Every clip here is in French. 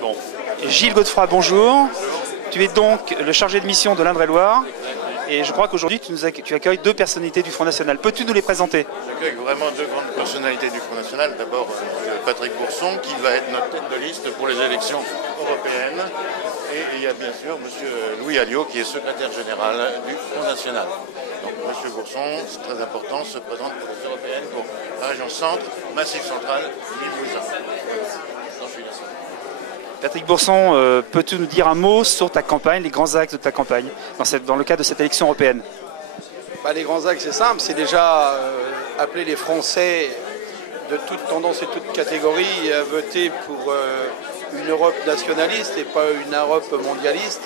Bon. Gilles Godefroy, bonjour. Tu es donc le chargé de mission de l'Indre-et-Loire. Et je crois qu'aujourd'hui, tu accueilles deux personnalités du Front National. Peux-tu nous les présenter? J'accueille vraiment deux grandes personnalités du Front National. D'abord, Patrick Bourson, qui va être notre tête de liste pour les élections européennes. Et il y a bien sûr M. Louis Alliot, qui est secrétaire général du Front National. Donc M. Bourson, c'est très important, se présente pour les européennes pour la région centre, Massif central, Limousin. Patrick Bourson, peux-tu nous dire un mot sur ta campagne, les grands axes de ta campagne, dans le cadre de cette élection européenne? Les grands axes, c'est simple, c'est déjà appeler les Français de toute tendance et toute catégorie à voter pour une Europe nationaliste et pas une Europe mondialiste.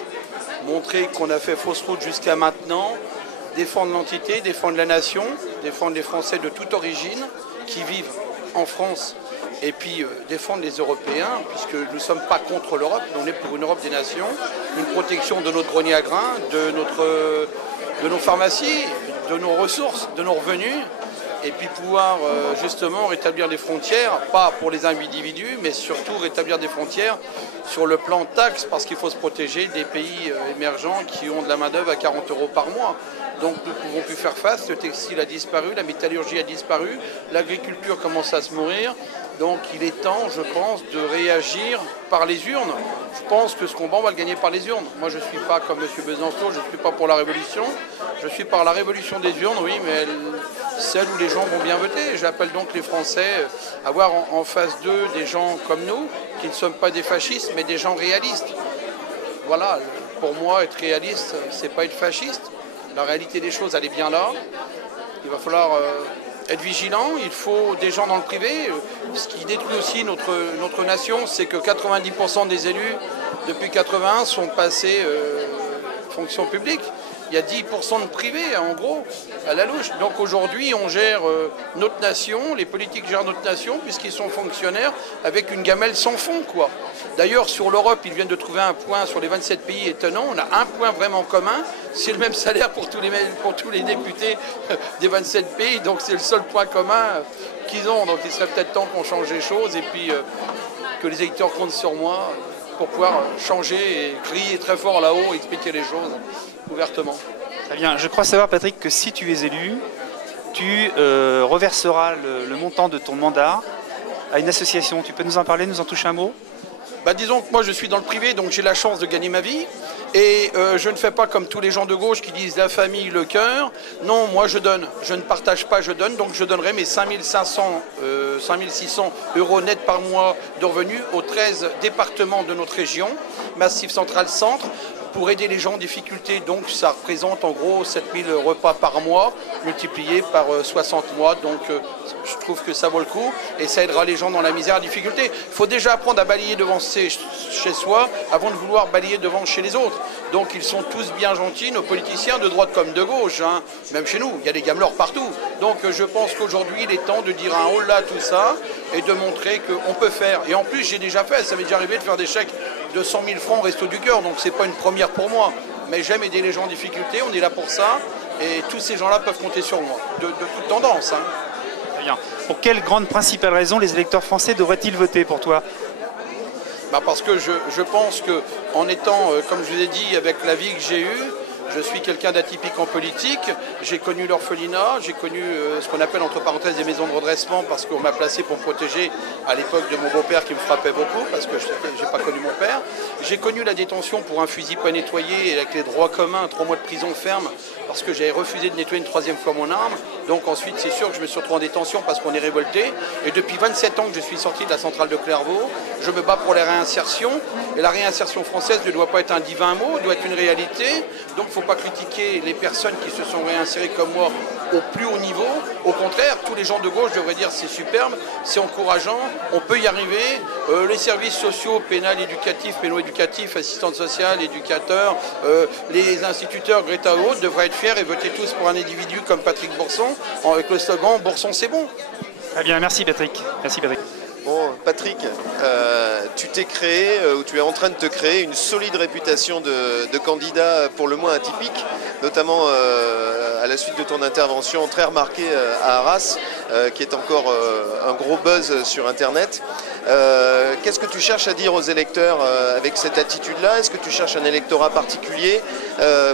Montrer qu'on a fait fausse route jusqu'à maintenant, défendre l'entité, défendre la nation, défendre les Français de toute origine qui vivent en France. Et puis défendre les Européens, puisque nous ne sommes pas contre l'Europe, on est pour une Europe des nations, une protection de notre grenier à grains, de nos pharmacies, de nos ressources, de nos revenus, et puis pouvoir justement rétablir des frontières, pas pour les individus, mais surtout rétablir des frontières sur le plan taxe, parce qu'il faut se protéger des pays émergents qui ont de la main-d'œuvre à 40 € par mois. Donc nous ne pouvons plus faire face, le textile a disparu, la métallurgie a disparu, l'agriculture commence à se mourir. Donc il est temps, je pense, de réagir par les urnes. Je pense que ce combat, on va le gagner par les urnes. Moi, je ne suis pas comme M. Besançon, je ne suis pas pour la révolution. Je suis par la révolution des urnes, oui, mais celle où les gens vont bien voter. J'appelle donc les Français à voir en face d'eux des gens comme nous, qui ne sommes pas des fascistes, mais des gens réalistes. Voilà, pour moi, être réaliste, c'est pas être fasciste. La réalité des choses, elle est bien là. Il va falloir être vigilant, il faut des gens dans le privé. Ce qui détruit aussi notre nation, c'est que 90% des élus, depuis 81, sont passés fonction publique. Il y a 10% de privé, en gros, à la louche. Donc aujourd'hui, on gère notre nation, les politiques gèrent notre nation, puisqu'ils sont fonctionnaires avec une gamelle sans fond, quoi. D'ailleurs, sur l'Europe, ils viennent de trouver un point sur les 27 pays étonnant. On a un point vraiment commun, c'est le même salaire pour tous les députés des 27 pays. Donc c'est le seul point commun qu'ils ont. Donc il serait peut-être temps qu'on change les choses et puis que les électeurs comptent sur moi pour pouvoir changer et crier très fort là-haut, expliquer les choses ouvertement. Très bien. Je crois savoir, Patrick, que si tu es élu, tu reverseras le montant de ton mandat à une association. Tu peux nous en parler, nous en toucher un mot? Disons que moi je suis dans le privé, donc j'ai la chance de gagner ma vie. Et je ne fais pas comme tous les gens de gauche qui disent la famille, le cœur. Non, moi je donne. Je ne partage pas, je donne. Donc je donnerai mes 5600 € nets par mois de revenus aux 13 départements de notre région, Massif Central Centre, pour aider les gens en difficulté. Donc ça représente en gros 7000 repas par mois, multipliés par 60 mois. Donc je trouve que ça vaut le coup et ça aidera les gens dans la misère et la difficulté. Il faut déjà apprendre à balayer devant chez soi avant de vouloir balayer devant chez les autres. Donc ils sont tous bien gentils, nos politiciens, de droite comme de gauche, hein. Même chez nous, il y a des gameleurs partout. Donc je pense qu'aujourd'hui il est temps de dire un haut là tout ça et de montrer qu'on peut faire. Et en plus j'ai déjà fait, ça m'est déjà arrivé de faire des chèques de 100 000 francs Resto du Cœur, donc c'est pas une première pour moi. Mais j'aime aider les gens en difficulté, on est là pour ça, et tous ces gens-là peuvent compter sur moi, de toute tendance. Hein. Très bien. Pour quelle grande principale raison les électeurs français devraient-ils voter pour toi? Parce que je pense qu'en étant, comme je vous ai dit, avec la vie que j'ai eue, je suis quelqu'un d'atypique en politique. J'ai connu l'orphelinat, j'ai connu ce qu'on appelle entre parenthèses des maisons de redressement parce qu'on m'a placé pour me protéger à l'époque de mon beau-père qui me frappait beaucoup parce que je n'ai pas connu mon père. J'ai connu la détention pour un fusil pas nettoyé avec les droits communs, 3 mois de prison ferme parce que j'avais refusé de nettoyer une 3e fois mon arme. Donc ensuite, c'est sûr que je me suis retrouvé en détention parce qu'on est révolté. Et depuis 27 ans que je suis sorti de la centrale de Clairvaux, je me bats pour la réinsertion. Et la réinsertion française ne doit pas être un divin mot, doit être une réalité. Donc il ne faut pas critiquer les personnes qui se sont réinsérées comme moi au plus haut niveau. Au contraire, tous les gens de gauche devraient dire c'est superbe, c'est encourageant, on peut y arriver. Les services sociaux, pénalo-éducatifs, assistantes sociales, éducateurs, les instituteurs Greta Haute devraient être fiers et voter tous pour un individu comme Patrick Bourson avec le slogan « Bourson, c'est bon ». Très bien, merci Patrick. Merci Patrick. Bon, Patrick, tu t'es créé, ou tu es en train de te créer une solide réputation de candidat pour le moins atypique, notamment à la suite de ton intervention très remarquée à Arras, qui est encore un gros buzz sur Internet. Qu'est-ce que tu cherches à dire aux électeurs avec cette attitude-là? Est-ce que tu cherches un électorat particulier?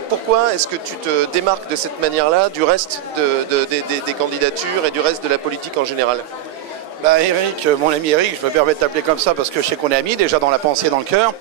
Pourquoi est-ce que tu te démarques de cette manière-là du reste des candidatures et du reste de la politique en général? Bah Eric, mon ami Eric, je me permets de t'appeler comme ça parce que je sais qu'on est amis déjà dans la pensée et dans le cœur.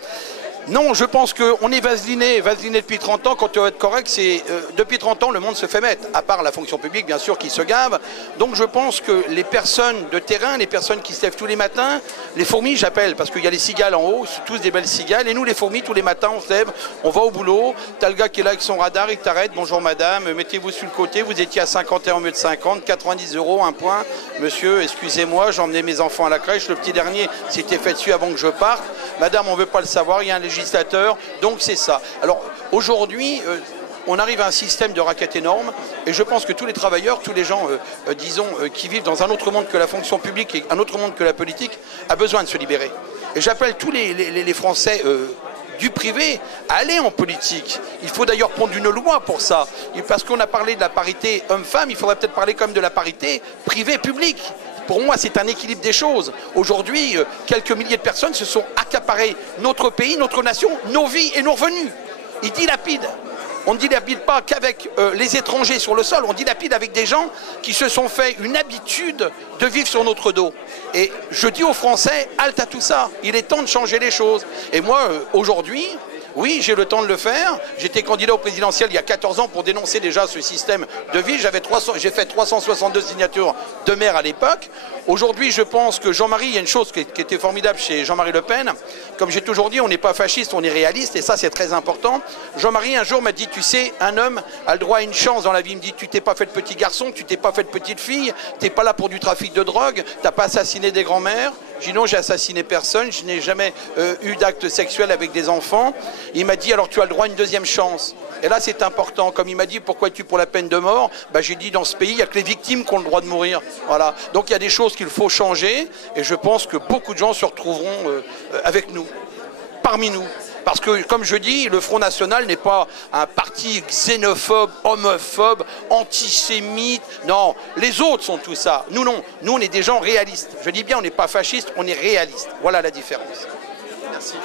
Non, je pense qu'on est vaseliné depuis 30 ans. Quand tu veux être correct, c'est depuis 30 ans, le monde se fait mettre, à part la fonction publique, bien sûr, qui se gave. Donc je pense que les personnes de terrain, les personnes qui se lèvent tous les matins, les fourmis, j'appelle, parce qu'il y a les cigales en haut, c'est tous des belles cigales. Et nous, les fourmis, tous les matins, on se lève, on va au boulot. T'as le gars qui est là avec son radar, il t'arrête. Bonjour madame, mettez-vous sur le côté, vous étiez à 51 au lieu de 50, 90 €, un point. Monsieur, excusez-moi, j'ai emmené mes enfants à la crèche. Le petit dernier s'était fait dessus avant que je parte. Madame, on ne veut pas le savoir, il y a un législateur, donc c'est ça. Alors aujourd'hui, on arrive à un système de raquette énorme et je pense que tous les travailleurs, tous les gens, disons, qui vivent dans un autre monde que la fonction publique et un autre monde que la politique, a besoin de se libérer. Et j'appelle tous les Français du privé à aller en politique. Il faut d'ailleurs prendre une loi pour ça. Et parce qu'on a parlé de la parité homme-femme, il faudrait peut-être parler quand même de la parité privée-publique. Pour moi, c'est un équilibre des choses. Aujourd'hui, quelques milliers de personnes se sont accaparées notre pays, notre nation, nos vies et nos revenus. Ils dilapident. On ne dilapide pas qu'avec les étrangers sur le sol, on dilapide avec des gens qui se sont fait une habitude de vivre sur notre dos. Et je dis aux Français, halte à tout ça. Il est temps de changer les choses. Et moi, aujourd'hui, oui, j'ai le temps de le faire. J'étais candidat au présidentiel il y a 14 ans pour dénoncer déjà ce système de vie. J'ai fait 362 signatures de maire à l'époque. Aujourd'hui, je pense que Jean-Marie, il y a une chose qui était formidable chez Jean-Marie Le Pen. Comme j'ai toujours dit, on n'est pas fasciste, on est réaliste. Et ça, c'est très important. Jean-Marie, un jour, m'a dit, tu sais, un homme a le droit à une chance dans la vie. Il me dit, tu t'es pas fait de petit garçon, tu t'es pas fait de petite fille, tu n'es pas là pour du trafic de drogue, tu n'as pas assassiné des grands-mères. Je dis non, j'ai assassiné personne, je n'ai jamais eu d'acte sexuel avec des enfants. Il m'a dit, alors tu as le droit à une deuxième chance. Et là, c'est important. Comme il m'a dit, pourquoi es-tu pour la peine de mort? Bah, j'ai dit, dans ce pays, il n'y a que les victimes qui ont le droit de mourir. Voilà. Donc il y a des choses qu'il faut changer. Et je pense que beaucoup de gens se retrouveront avec nous, parmi nous. Parce que, comme je dis, le Front National n'est pas un parti xénophobe, homophobe, antisémite. Non, les autres sont tout ça. Nous, non. Nous, on est des gens réalistes. Je dis bien, on n'est pas fascistes, on est réalistes. Voilà la différence. Merci.